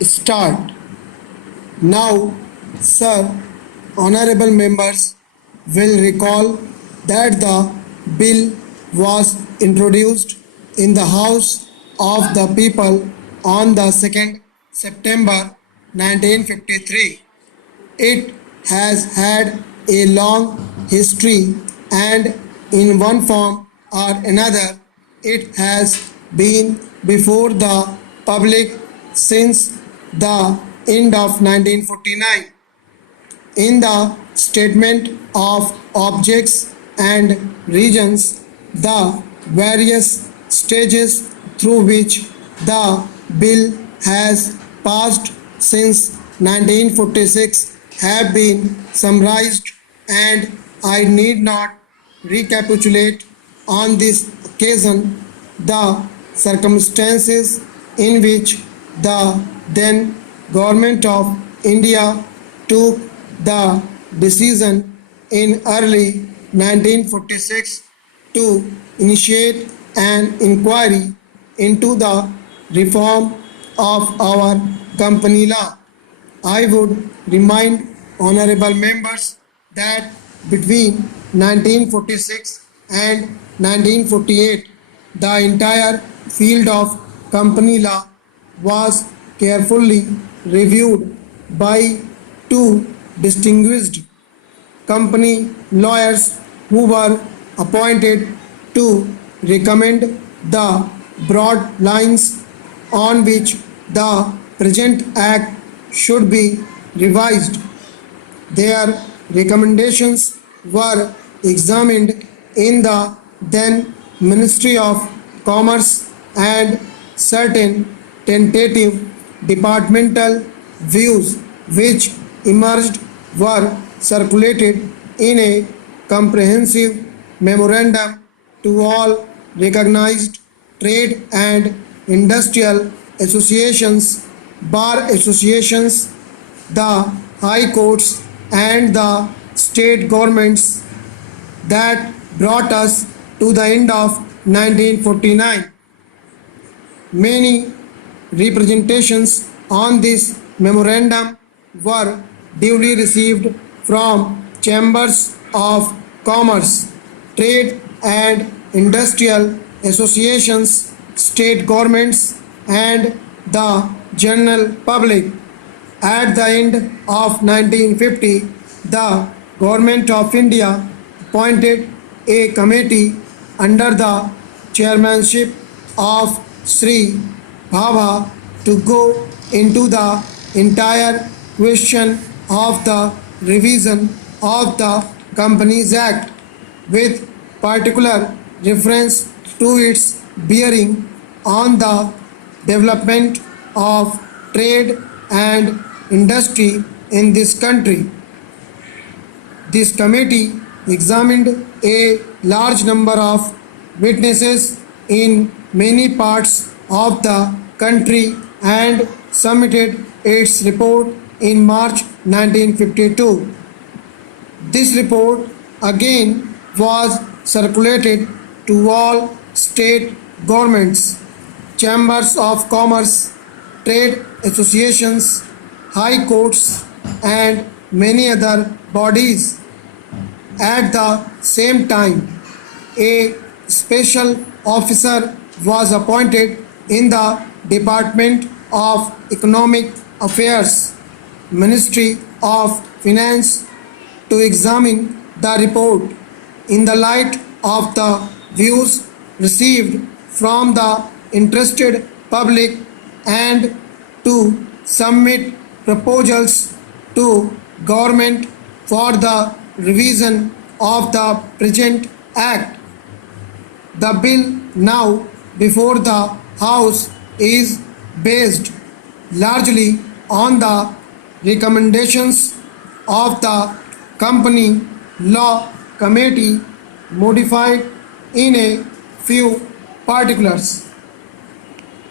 Start. Now, sir, honorable members will recall that the bill was introduced in the House of the People on the 2nd September 1953. It has had a long history and in one form or another it has been before the public since the end of 1949. In the statement of objects and regions, the various stages through which the bill has passed since 1946 have been summarized, and I need not recapitulate on this occasion the circumstances in which the then government of India took the decision in early 1946 to initiate an inquiry into the reform of our company law. I would remind honorable members that between 1946 and 1948, the entire field of company law was carefully reviewed by two distinguished company lawyers who were appointed to recommend the broad lines on which the present act should be revised. Their recommendations were examined in the then Ministry of Commerce, and certain tentative departmental views which emerged were circulated in a comprehensive memorandum to all recognized trade and industrial associations, bar associations, the high courts and the state governments. That brought us to the end of 1949. Many representations on this memorandum were duly received from chambers of commerce, trade and industrial associations, state governments and the general public. At the end of 1950, the Government of India appointed a committee under the chairmanship of Sri Bhabha to go into the entire question of the revision of the Companies Act with particular reference to its bearing on the development of trade and industry in this country. This committee examined a large number of witnesses in many parts of the country and submitted its report in March 1952. This report again was circulated to all state governments, chambers of commerce, trade associations, high courts and many other bodies. At the same time, a special officer was appointed in the Department of Economic Affairs, Ministry of Finance, to examine the report in the light of the views received from the interested public and to submit proposals to government for the revision of the present act. The bill now before the House is based largely on the recommendations of the Company Law Committee, modified in a few particulars.